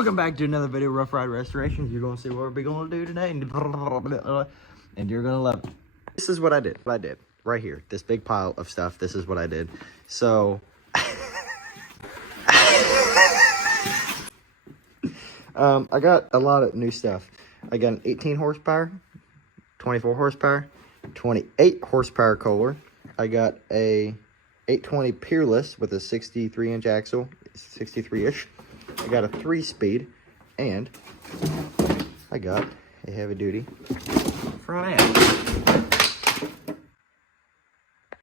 Welcome back to another video, Rough Ride Restorations. You're gonna see what we're gonna do today, and you're gonna love it. This is what I did. Right here, this big pile of stuff. This is what I did. So, I got a lot of new stuff. I got an 18 horsepower, 24 horsepower, 28 horsepower Kohler. I got a 820 Peerless with a 63-inch axle, 63-ish. I got a 3-speed, and I got a heavy-duty front end.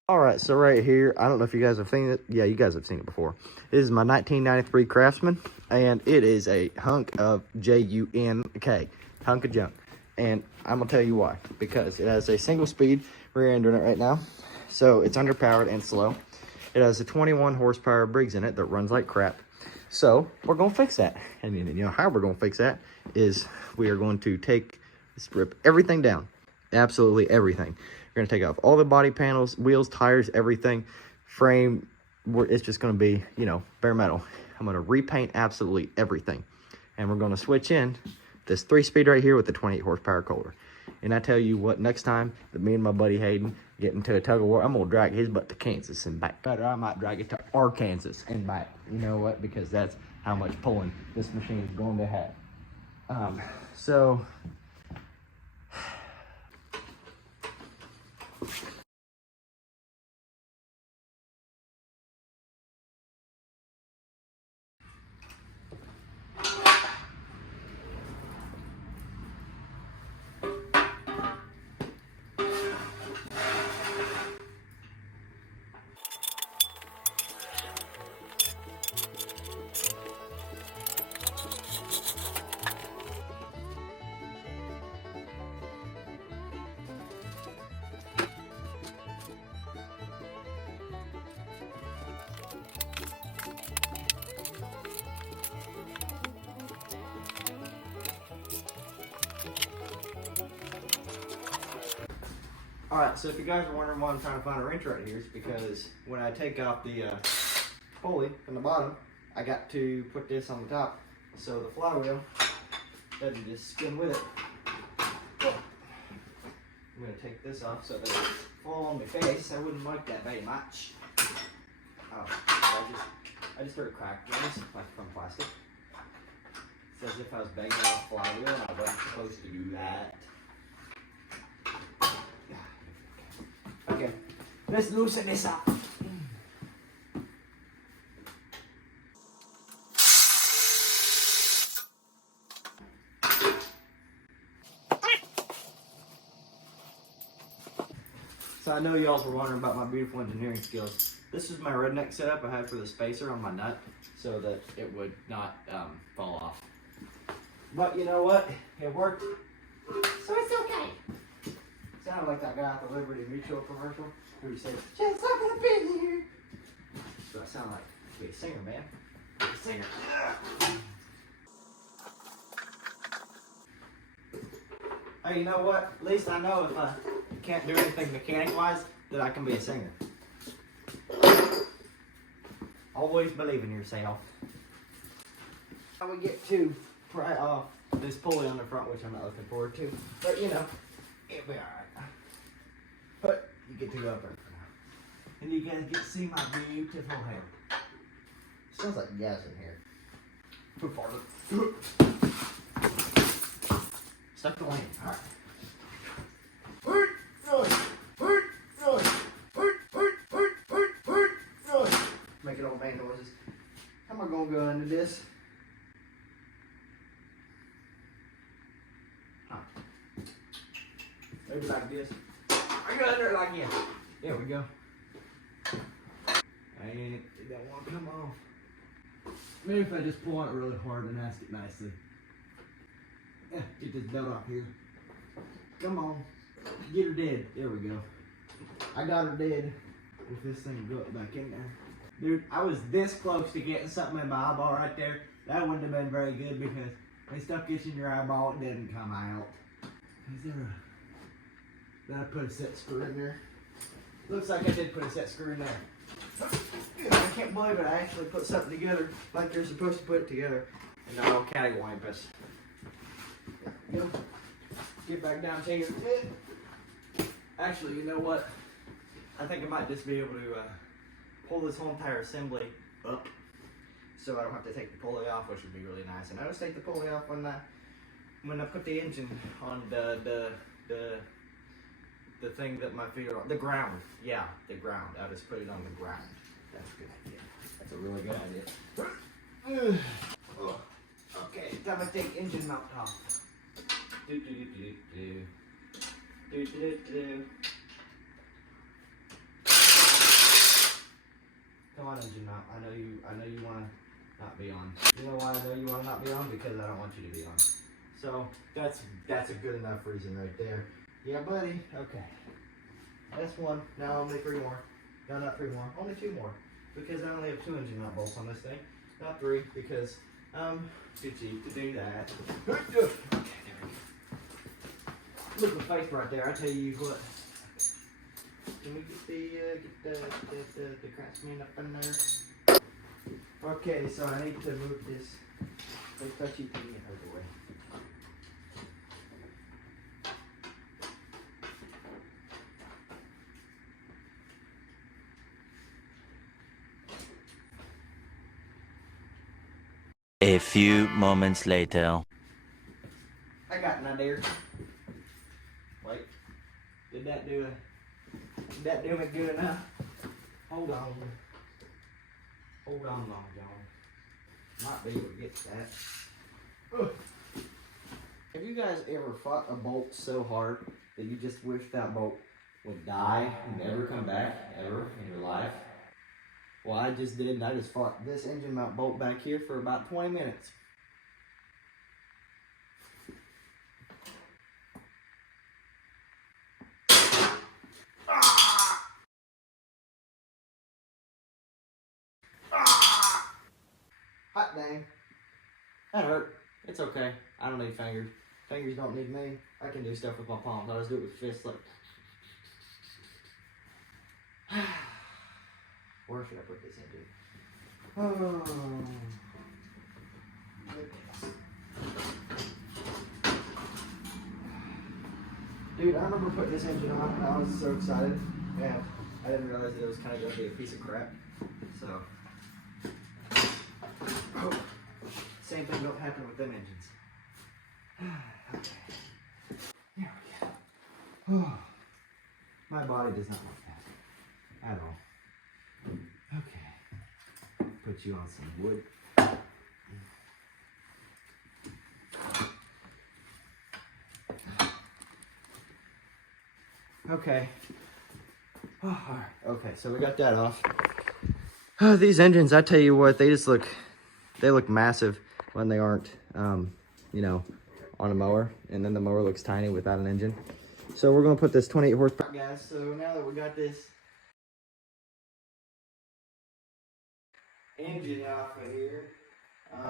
All right, so right here, I don't know if you guys have seen it. Yeah, you guys have seen it before. This is my 1993 Craftsman, and it is a hunk of J-U-N-K, hunk of junk. And I'm gonna tell you why. Because it has a single-speed rear end in it right now, so it's underpowered and slow. It has a 21 horsepower Briggs in it that runs like crap. So we're gonna fix that. And you know how we're gonna fix that is we are going to strip everything down, absolutely everything. We're gonna take off all the body panels, wheels, tires, everything, frame. It's just gonna be, you know, bare metal. I'm gonna repaint absolutely everything, and we're gonna switch in this 3-speed right here with the 28 horsepower Kohler. And I tell you what, next time that me and my buddy Hayden get into a tug of war, I'm gonna drag his butt to Kansas and back. Better, I might drag it to Arkansas and back. You know what? Because that's how much pulling this machine is going to have. So alright, so if you guys are wondering why I'm trying to find a wrench right here, it's because when I take off the pulley from the bottom, I got to put this on the top so the flywheel doesn't just spin with it. I'm going to take this off so that it doesn't fall on my face. I wouldn't like that very much. Oh, I just heard cracked ones, like from plastic. It's as if I was banging off the flywheel and I wasn't supposed to do that. Okay, let's loosen this up. So I know y'all were wondering about my beautiful engineering skills. This is my redneck setup I had for the spacer on my nut so that it would not fall off. But you know what? It worked, so it's okay. Sounded like that guy at the Liberty Mutual commercial who says, "Just not gonna be here." So I sound like be a singer, man. Be a singer. Hey, you know what? At least I know if I can't do anything mechanic-wise, that I can be a singer. Always believe in yourself. How we get to pry off this pulley on the front, which I'm not looking forward to, but you know, it'll be alright. But you get to go up there for now. And you guys get to see my beautiful hair. Smells like gas in here. Who farted? Stuck the lane. Alright. Making old man noises. How am I gonna go into this? Maybe like this. I go under it like this. There we go. And it don't want to come off. Maybe if I just pull on it really hard and ask it nicely. Yeah, get this belt off here. Come on. Get her dead. There we go. I got her dead. If this thing go back in there. Dude, I was this close to getting something in my eyeball right there. That wouldn't have been very good because when stuff gets in your eyeball, it doesn't come out. Is there a... Did I put a set screw in there? Looks like I did put a set screw in there. I can't believe it. I actually put something together like they're supposed to put it together. No, cattywampus. Go. Get back down to your pit. Actually, you know what? I think I might just be able to pull this whole entire assembly up, so I don't have to take the pulley off, which would be really nice. And I just take the pulley off when I put the engine on the thing that my feet are on. The ground. Yeah, the ground. I just put it on the ground. That's a good idea. That's a really good idea. Oh, okay, time to take engine mount off. Do do do do do do do do do. Come on, engine mount. I know you want to not be on. You know why I know you want to not be on? Because I don't want you to be on. So that's a good enough reason right there. Yeah, buddy. Okay. That's one. Now only 3 more. No, not 3 more. Only 2 more. Because I only have 2 engine mount bolts on this thing. Not 3, because too cheap to do that. Okay, there we go. Look at the face right there. I tell you what. Can we get the Craftsman up in there? Okay, so I need to move this touchy thing out of the way. A few moments later. I got an idea. Wait, did that do me good enough? Hold on long, y'all. Might be able to get that. Ugh. Have you guys ever fought a bolt so hard that you just wish that bolt would die and never come back ever in your life? Well, I just did, and I just fought this engine mount bolt back here for about 20 minutes. Hot dang. That hurt. It's okay. I don't need fingers. Fingers don't need me. I can do stuff with my palms. I just do it with fists like. Where should I put this into? Oh. Dude, I remember putting this engine on and I was so excited. And I didn't realize that it was kind of going to be a piece of crap. So. Oh. Same thing don't happen with them engines. Okay. There we go. Oh. My body does not like that at all. Okay. Put you on some wood. Okay. Oh, all right. Okay, so we got that off. These engines, I tell you what, they look massive when they aren't, you know, on a mower. And then the mower looks tiny without an engine. So we're going to put this 28 horsepower. Guys, so now that we got this engine off of here.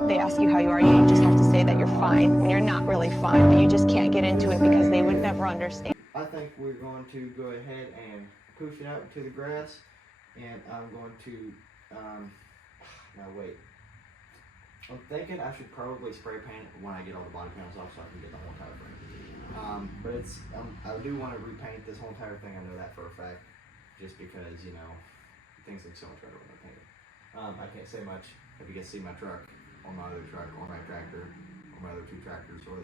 They ask you how you are, you just have to say that you're fine when you're not really fine, but you just can't get into it because they would never understand. I think we're going to go ahead and push it out into the grass, and I'm going to, now wait. I'm thinking I should probably spray paint it when I get all the body panels off so I can get the whole entire thing. But it's, I do want to repaint this whole entire thing, I know that for a fact, just because, you know, things look so much better when they're painted. I can't say much if you guys see my truck, or my other truck, or my tractor, or my other 2 tractors, or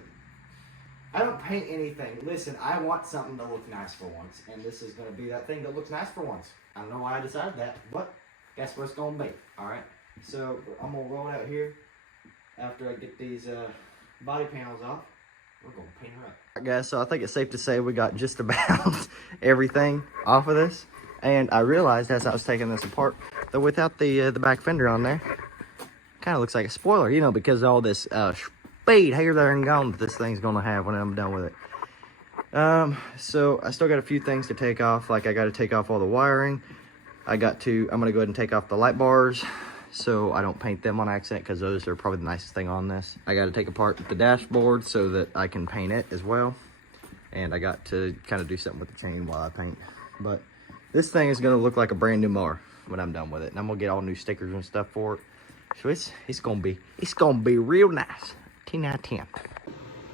I don't paint anything. Listen, I want something to look nice for once, and this is going to be that thing that looks nice for once. I don't know why I decided that, but that's what it's going to be, alright? So, I'm going to roll it out here. After I get these body panels off, we're going to paint her up. Alright guys, so I think it's safe to say we got just about everything off of this. And I realized as I was taking this apart that without the back fender on there, kind of looks like a spoiler, you know, because of all this speed here, there, and gone that this thing's going to have when I'm done with it. So I still got a few things to take off. Like I got to take off all the wiring. I'm going to go ahead and take off the light bars so I don't paint them on accident, because those are probably the nicest thing on this. I got to take apart the dashboard so that I can paint it as well. And I got to kind of do something with the chain while I paint. But this thing is going to look like a brand new mower when I'm done with it. And I'm going to get all new stickers and stuff for it. So it's gonna be real nice. 10 out of 10.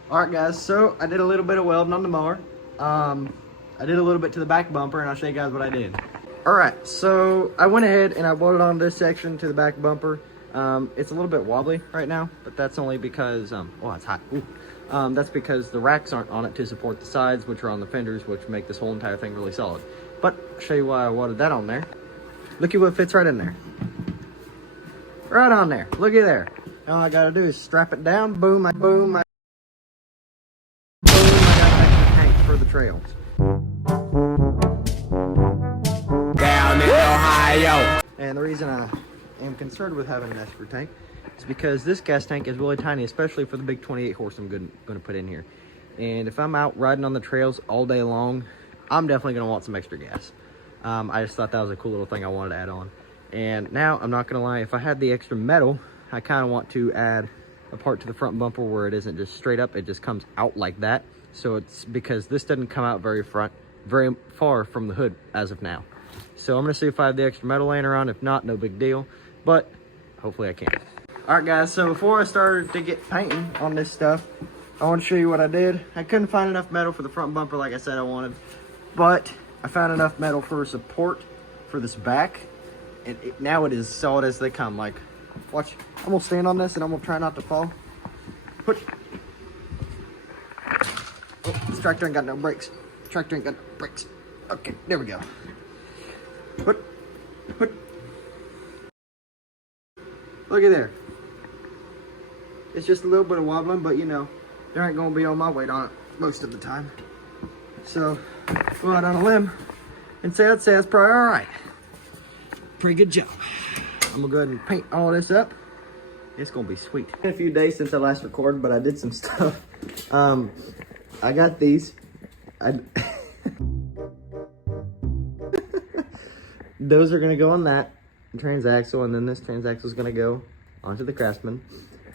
All right, guys. So I did a little bit of welding on the mower. I did a little bit to the back bumper, and I'll show you guys what I did. All right. So I went ahead and I welded on this section to the back bumper. It's a little bit wobbly right now, but that's only because oh, it's hot. Ooh. That's because the racks aren't on it to support the sides, which are on the fenders, which make this whole entire thing really solid. But I'll show you why I welded that on there. Look at what fits right in there. Right on there. Look at there. All I gotta do is strap it down. Boom, I got an extra tank for the trails. Down in Ohio. And the reason I am concerned with having an extra tank is because this gas tank is really tiny, especially for the big 28 horse I'm going to put in here. And if I'm out riding on the trails all day long, I'm definitely going to want some extra gas. I just thought that was a cool little thing I wanted to add on. And now, I'm not going to lie, if I had the extra metal, I kind of want to add a part to the front bumper where it isn't just straight up, it just comes out like that. So it's because this doesn't come out very far from the hood as of now. So I'm going to see if I have the extra metal laying around. If not, no big deal, but hopefully I can. All right, guys, so before I started to get painting on this stuff, I want to show you what I did. I couldn't find enough metal for the front bumper like I said I wanted, but I found enough metal for support for this back, and now it is solid as they come. Like, watch, I'm gonna stand on this and I'm gonna try not to fall. Oh, this tractor ain't got no brakes. Tractor ain't got no brakes. Okay, there we go. Put. Look at there. It's just a little bit of wobbling, but you know, there ain't gonna be all my weight on it most of the time. So, go out on a limb and say I'd say it's probably all right. Pretty good job. I'm gonna go ahead and paint all this up. It's gonna be sweet. It's been a few days since I last recorded, but I did some stuff. I got these. Those are gonna go on that transaxle, and then this transaxle is gonna go onto the Craftsman.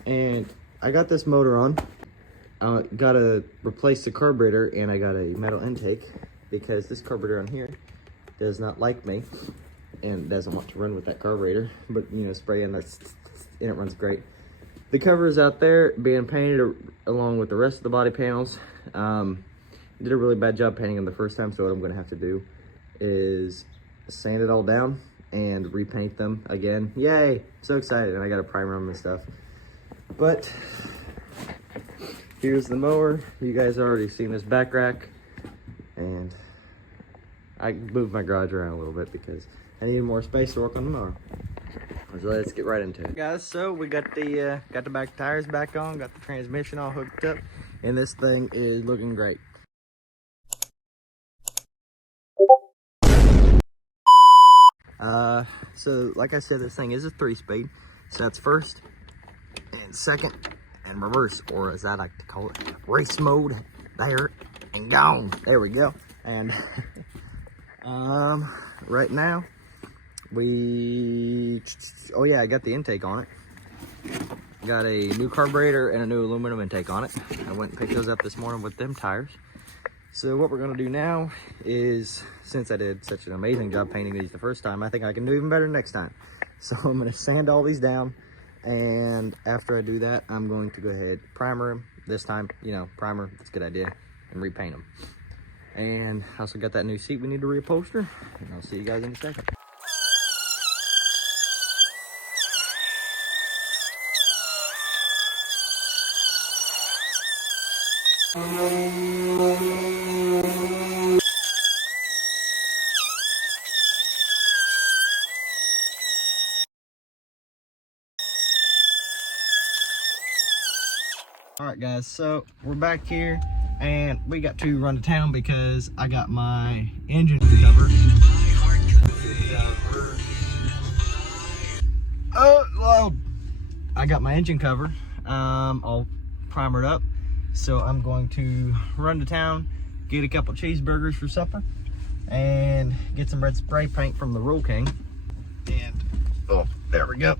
And I got this motor on. Gotta replace the carburetor, and I got a metal intake because this carburetor on here does not like me and doesn't want to run with that carburetor. But you know, spray in that's and it runs great. The cover is out there being painted along with the rest of the body panels. Did a really bad job painting them the first time, so what I'm gonna have to do is sand it all down and repaint them again. Yay! I'm so excited, and I got a primer them and stuff. But here's the mower. You guys already seen this back rack, and I moved my garage around a little bit because I needed more space to work on the mower. So let's get right into it, guys. So we got the back tires back on, got the transmission all hooked up, and this thing is looking great. So like I said, this thing is a 3-speed. So that's first and second and reverse, or as I like to call it, race mode. There and gone. There we go. And right now oh yeah, I got the intake on it. Got a new carburetor and a new aluminum intake on it. I went and picked those up this morning with them tires. So what we're gonna do now is, since I did such an amazing job painting these the first time, I think I can do even better next time. So I'm gonna sand all these down, and after I do that, I'm going to go ahead, primer them. This time, you know, primer, that's a good idea, and repaint them. And I also got that new seat we need to reupholster, and I'll see you guys in a second. All right, guys, so we're back here, and we got to run to town because I got my engine covered. Oh, loud! I got my engine covered, all primered up. So I'm going to run to town, get a couple cheeseburgers for supper, and get some red spray paint from the Roll King. And, oh, there we go.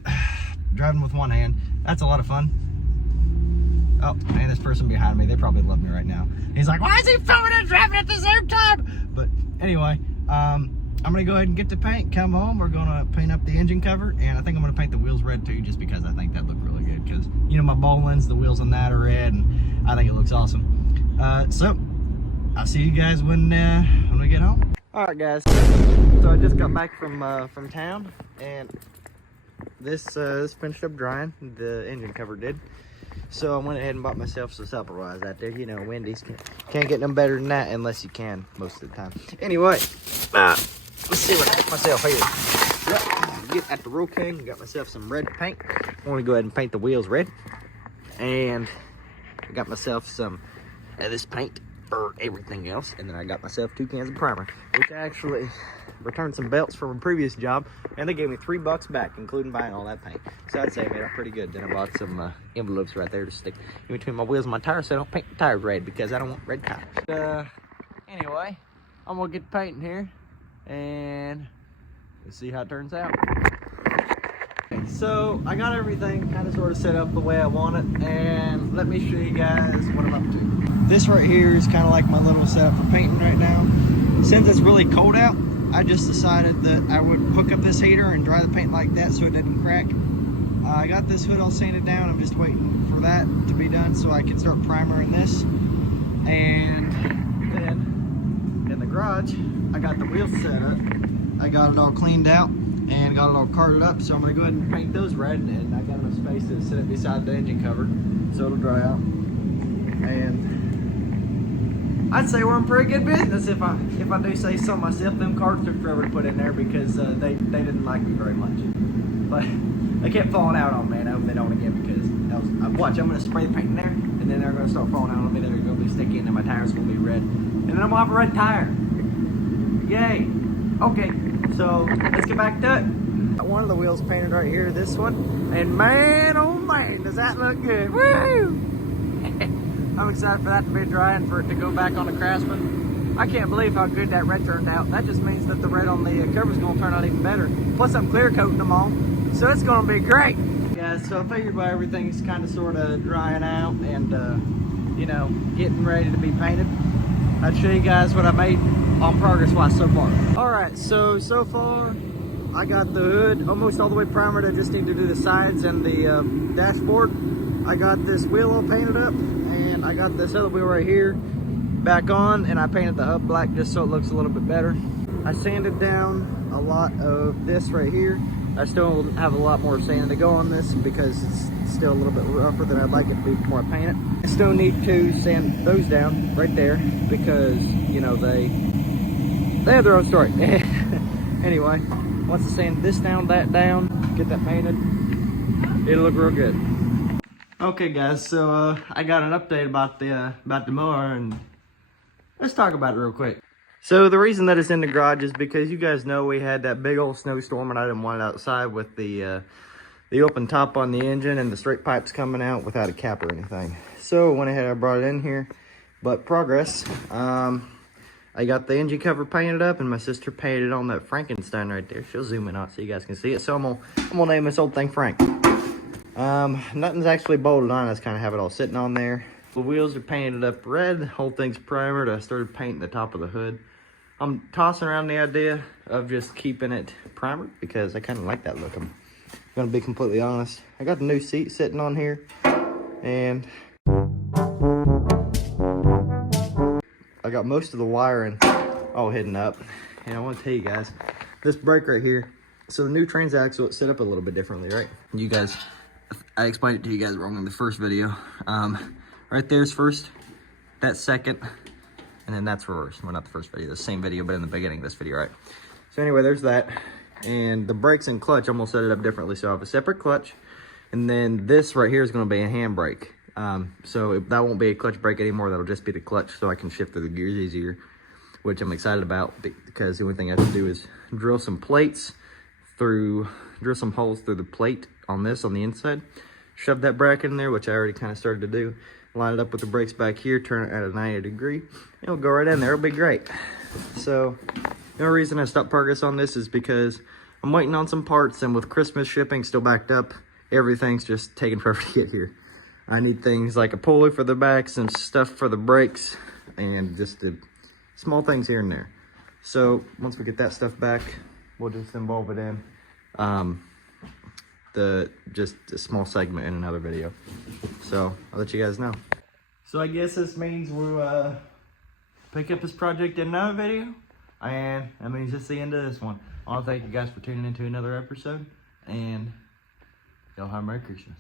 Driving with one hand, that's a lot of fun. Oh, man, this person behind me, they probably love me right now. He's like, why is he filming and driving at the same time? But anyway, I'm gonna go ahead and get the paint, come home, we're gonna paint up the engine cover, and I think I'm gonna paint the wheels red too, just because I think that look really good, because, you know, my Bolins, the wheels on that are red, and I think it looks awesome. So, I'll see you guys when we get home. All right, guys, so I just got back from town, and this finished up drying, the engine cover did. So I went ahead and bought myself some Supperwise out there. You know, Wendy's can't get no better than that unless you can most of the time. Anyway, let's see what I got myself here. Yep, get at the Roll King. Got myself some red paint. I want to go ahead and paint the wheels red. And I got myself some of this paint for everything else. And then I got myself 2 cans of primer, which I actually returned some belts from a previous job, and they gave me $3 back, including buying all that paint. So I'd say I made up pretty good. Then I bought some envelopes right there to stick in between my wheels and my tires, so I don't paint the tires red, because I don't want red tires. Anyway, I'm gonna get the paint in here, and let's see how it turns out. Okay, so I got everything kind of sort of set up the way I want it, and let me show you guys what I'm up to. This right here is kind of like my little setup for painting right now. Since it's really cold out, I just decided that I would hook up this heater and dry the paint like that so it doesn't crack. I got this hood all sanded down. I'm just waiting for that to be done so I can start primering this. And then in the garage, I got the wheels set up. I got it all cleaned out and got it all carted up. So I'm gonna go ahead and paint those red, and I got enough space to set it beside the engine cover so it'll dry out. And I'd say we're in pretty good business if I do say so myself. Them carts took forever to put in there because they didn't like me very much. But they kept falling out on me, and I hope they don't again, because watch, I'm going to spray the paint in there, and then they're going to start falling out on me. They're going to be sticky, and then my tire's going to be red. And then I'm going to have a red tire. Yay. Okay, so let's get back to it. One of the wheels painted right here, this one. And man, oh man, does that look good. Woo! I'm excited for that to be dry and for it to go back on the Craftsman. I can't believe how good that red turned out. That just means that the red on the cover is going to turn out even better. Plus I'm clear coating them on, so it's going to be great. Yeah, so I figured while everything's kind of sort of drying out and, you know, getting ready to be painted, I'd show you guys what I made on progress-wise so far. All right, so far I got the hood almost all the way primered. I just need to do the sides and the dashboard. I got this wheel all painted up, and I got this other wheel right here back on, and I painted the hub black just so it looks a little bit better. I sanded down a lot of this right here. I still have a lot more sand to go on this because it's still a little bit rougher than I'd like it to be before I paint it. I still need to sand those down right there because, you know, they have their own story. Anyway, once I sand this down, that down, get that painted, it'll look real good. Okay guys, so I got an update about the mower, and let's talk about it real quick. So the reason that it's in the garage is because you guys know we had that big old snowstorm, and I didn't want it outside with the open top on the engine and the straight pipes coming out without a cap or anything. So I went ahead and I brought it in here. But progress, I got the engine cover painted up, and my sister painted on that Frankenstein right there. She'll zoom in on so you guys can see it. So I'm gonna name this old thing Frank. Nothing's actually bolted on. I just kind of have it all sitting on there. The wheels are painted up red. The whole thing's primered. I started painting the top of the hood. I'm tossing around the idea of just keeping it primered because I kind of like that look. I'm gonna be completely honest. I got the new seat sitting on here, and I got most of the wiring all hidden up. And I want to tell you guys, this brake right here, so the new transaxle, it's set up a little bit differently, right? You guys, I explained it to you guys wrong in the first video. Right there's first, that's second, and then that's reverse. Well, not the first video, the same video, but in the beginning of this video, right? So anyway, there's that. And the brakes and clutch, I'm gonna set it up differently. So I have a separate clutch, and then this right here is gonna be a handbrake. So that won't be a clutch brake anymore. That'll just be the clutch, so I can shift through the gears easier, which I'm excited about because the only thing I have to do is drill some holes through the plate on this, on the inside, shove that bracket in there, which I already kind of started to do, line it up with the brakes back here, turn it at a 90 degree, and it'll go right in there. It'll be great. So the only reason I stopped progress on this is because I'm waiting on some parts, and with Christmas shipping still backed up, everything's just taking forever to get here. I need things like a pulley for the back, some stuff for the brakes, and just the small things here and there. So once we get that stuff back, we'll just involve it in just a small segment in another video. So I'll let you guys know. So I guess this means we'll pick up this project in another video, and that means it's the end of this one. I want to thank you guys for tuning into another episode, and y'all have a Merry Christmas.